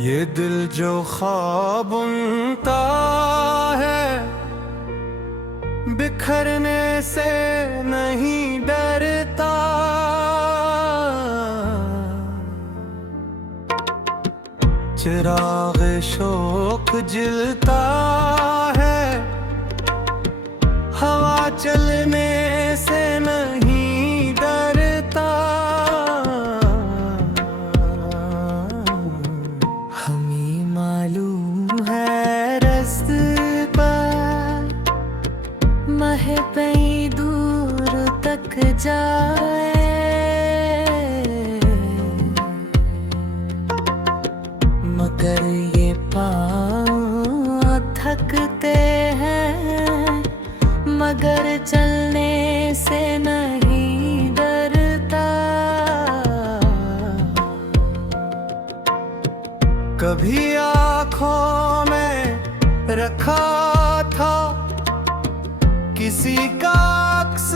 ये दिल जो ख्वाब बुनता है बिखरने से नहीं डरता। चिराग शौक जलता है हवा चलने से नहीं डरता। हमें मालूम है रास्ता महफ़िल दूर तक जाए, मगर ये पाँव थकते हैं, मगर चलने से नहीं डरता। कभी आँखों में रखा था किसी का अक्स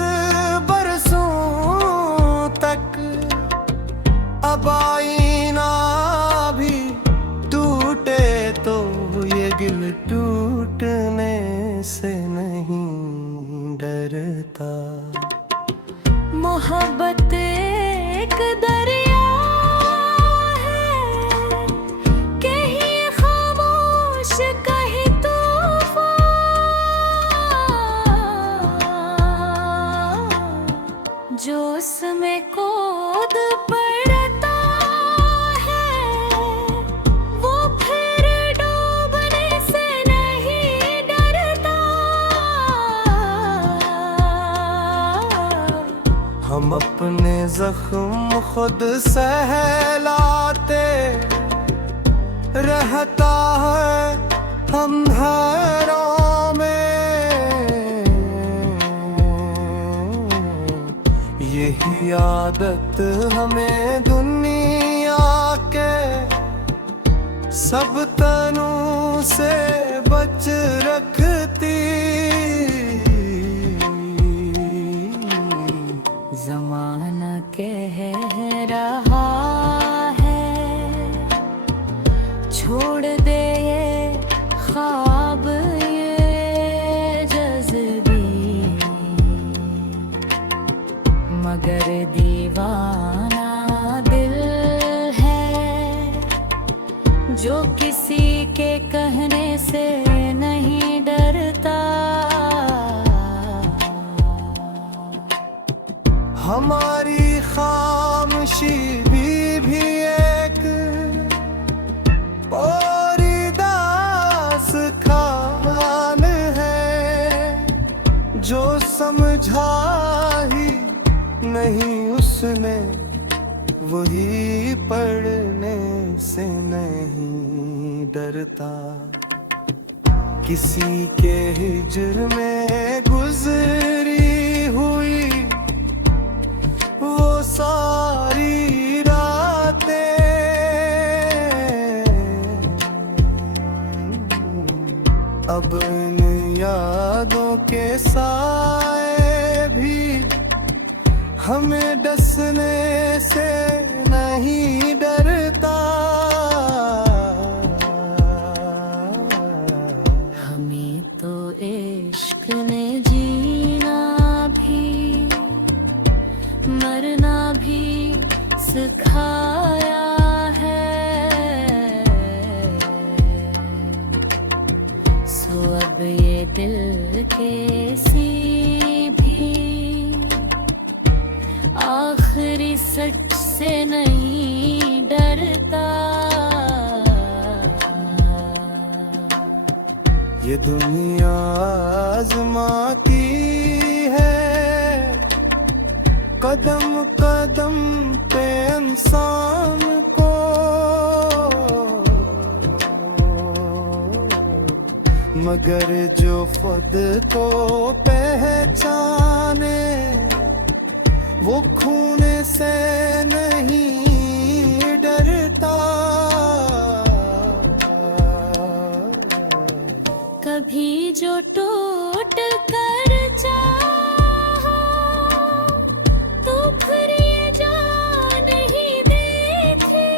बरसों तक, अब आईना भी टूटे तो ये दिल टूटने से नहीं डरता। मोहब्बत एक दरिया है, कहीं खामोश कहीं तूफान, जो उसमें कूद पड़ता है वो फिर डूबने से नहीं डरता। हम अपने जख्म खुद सहलाते, रहता है अंधेरों में, यही आदत हमें दुनिया के सब तनों से बच रखती। ज़माना कह रहा है छोड़ दे ये ख्वाब ये जज़्बी, मगर दीवाना दिल है जो किसी के कहने से नहीं डरता। हमारी खामोशी भी एक पोरीदा खान है, जो समझा ही नहीं उसने वही पढ़ने से नहीं डरता। किसी के हिज्र में गुजरी हुई वो सारी रातें, अब इन यादों के साए भी हमें डसने से नहीं डरता। हमें तो इश्क ने जीना भी मरना भी सिखाया है, सो अब ये दिल कैसी भी आखिरी सच से नहीं डरता। ये दुनिया आज़माती है कदम कदम पे इंसान को, मगर जो खुद को पहचाने वो खून से नहीं डरता। कभी जो टूट कर चाहा तो फिर ये जान ही दी थी।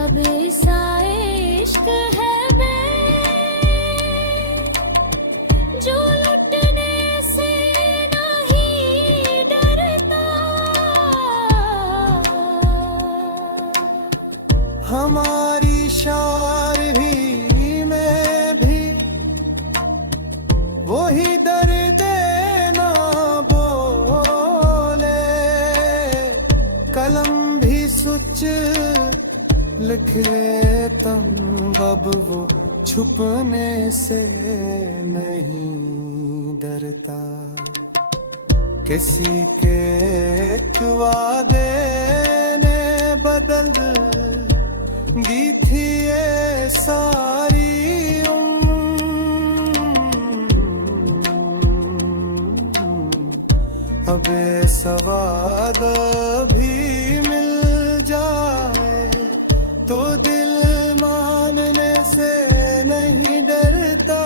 अब ऐसा इश्क है जो लुटने से नहीं डरता। हमारी शायरी में भी वही दर्द ना बोले। कलम भी सुच लिख लेतम अब वो छुपने से नहीं डरता। किसी के एक वादे ने बदल दी थी ये सारी अब सवाद भी मिल जाए तो दिल मानने से नहीं डरता।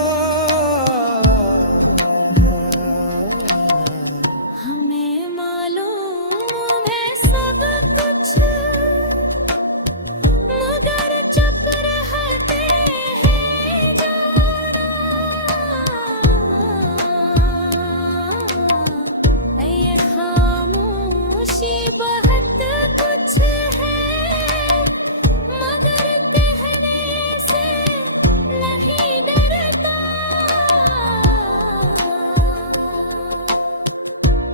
हमें मालूम है सब कुछ मगर चुप रहते हैं जाना। ये खामोशी बहुत कुछ है मगर कहने से नहीं डरता।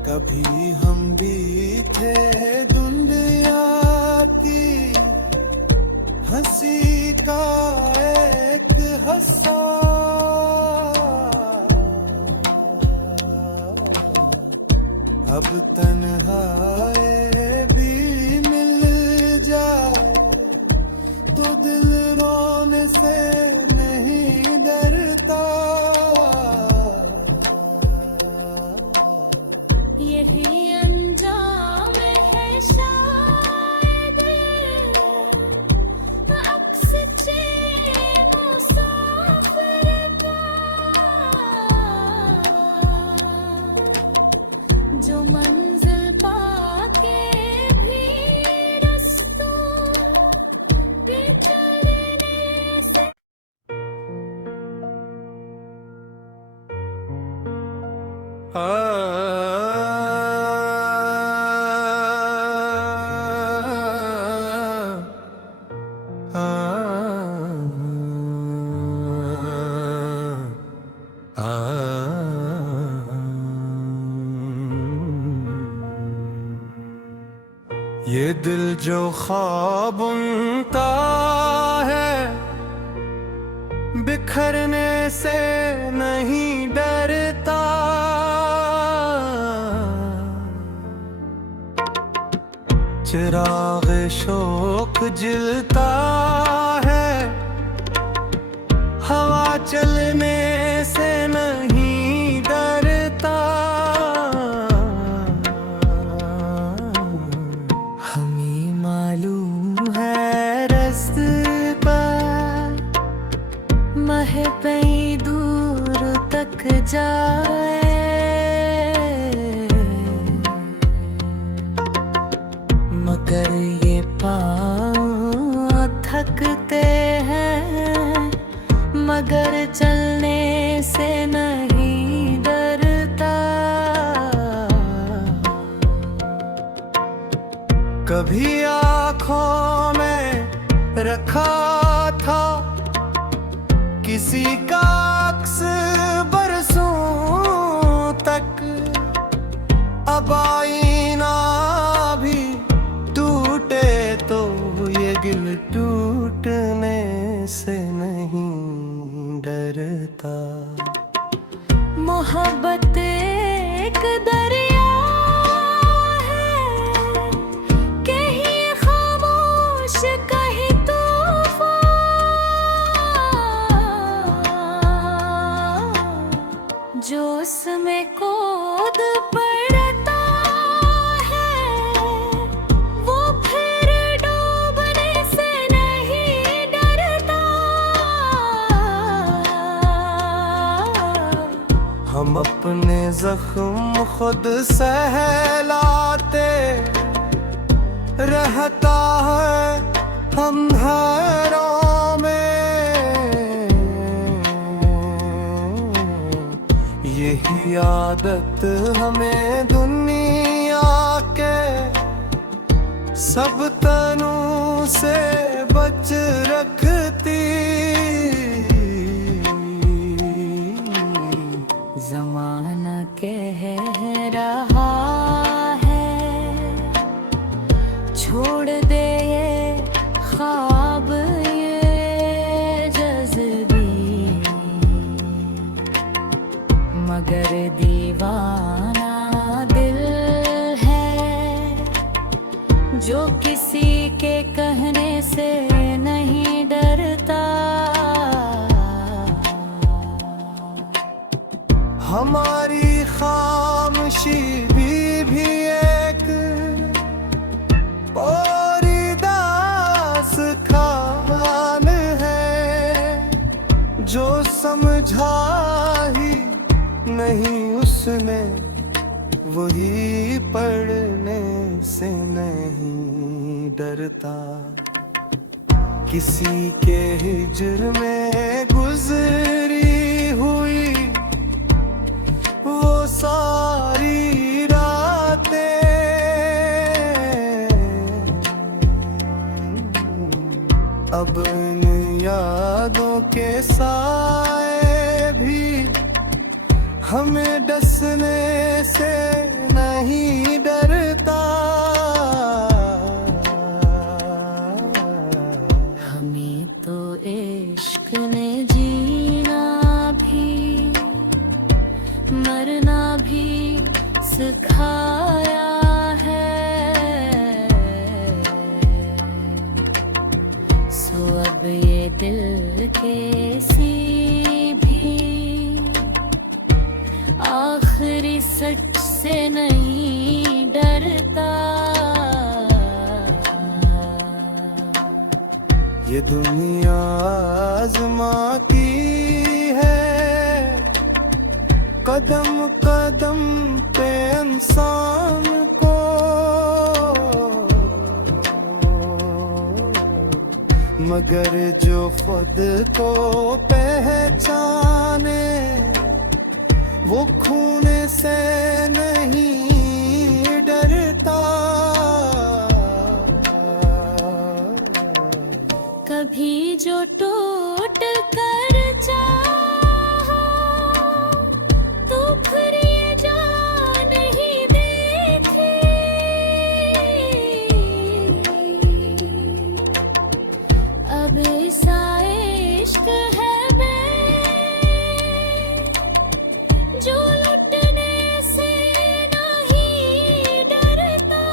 कभी हम भी थे दुनिया की हंसी का एक हस्सा। अब तन्हाई भी मिल जाए तो दिल रोने से नहीं डरता। यही अंजाम है शायद अक्स चैन मुसाफिर का जो मंजिल पाके भी रस्तों पे चलने से। ये दिल जो ख्वाब बुनता है बिखरने से नहीं डरता। चिराग शौक जलता है हवा चलने से नहीं डरता। हमें मालूम है रास्ता महपई दूर तक जाए मगर ये पाँव थकते हैं मगर चलने से नहीं डरता। कभी आँखों में रखा था किसी का अक्स बरसों तक। अब आईना भी टूटे तो ये गिल टूटने से नहीं डरता। मोहब्बत एक दरिया है कहीं खामोश कहीं तूफान हम अपने जख्म खुद सहलाते, रहता है अंधेरों में। यही आदत हमें दुनिया के सब तनु से बच रखती। ज़माना कह रहा है छोड़ दे ये ख्वाब ये जज़्बी, मगर दीवाना दिल है जो किसी के कहने से नहीं डरता। हमारी खामोशी भी एक पोरीदा खान है, जो समझा ही नहीं उसने वही पढ़ने से नहीं डरता। किसी के हिज्र में गुजरी हुई वो सारी रातें, अब इन यादों के साए भी हमें डसने से नहीं डरता। हमें तो इश्क ने जीना भी मरना भी सिखाया है, सो अब ये दिल कैसी भी आखिरी सच से नहीं डरता। ये दुनिया आज़माती है कदम कदम पे इंसान को, मगर जो खुद को पहचाने वो खून से नहीं डरता। कभी जो टूट कर चाहा तो फिर ये जान ही देखी, अब ऐसा इश्क है जो लुटने से नहीं डरता।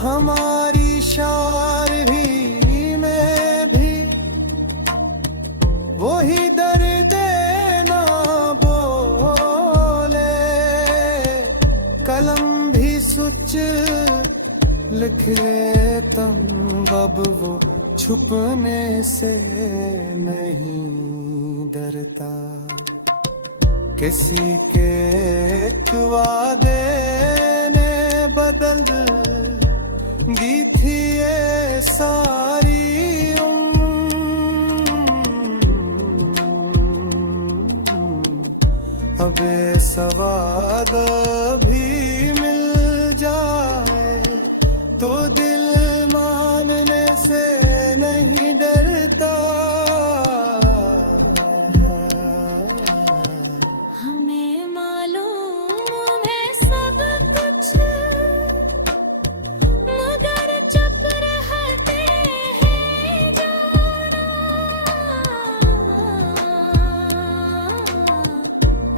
हमारी शायरी में भी वही दर्द ना बोले, कलम भी सुच लिख ले तम, अब वो छुपने से नहीं डरता। किसी के एक वादे ने बदल दी थी ये सारी अब सवाद भी मिल जाए तो दिल मानने से नहीं डरता। हमें मालूम है सब कुछ मगर चुप रहते हैं जाना,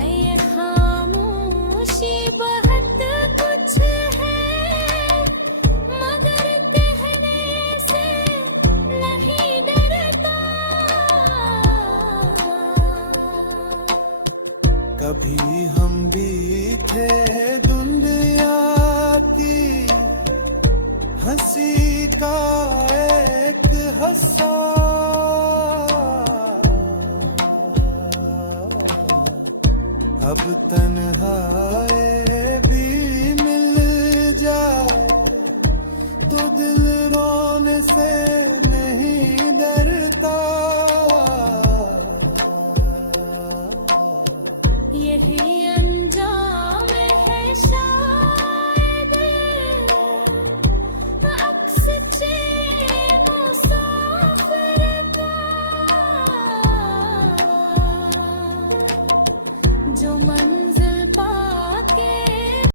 ये खामोशी बहुत कुछ है मगर कहने से नहीं डरता। कभी हम भी थे दुनिया की हंसी का एक हंसा, अब तन्हाए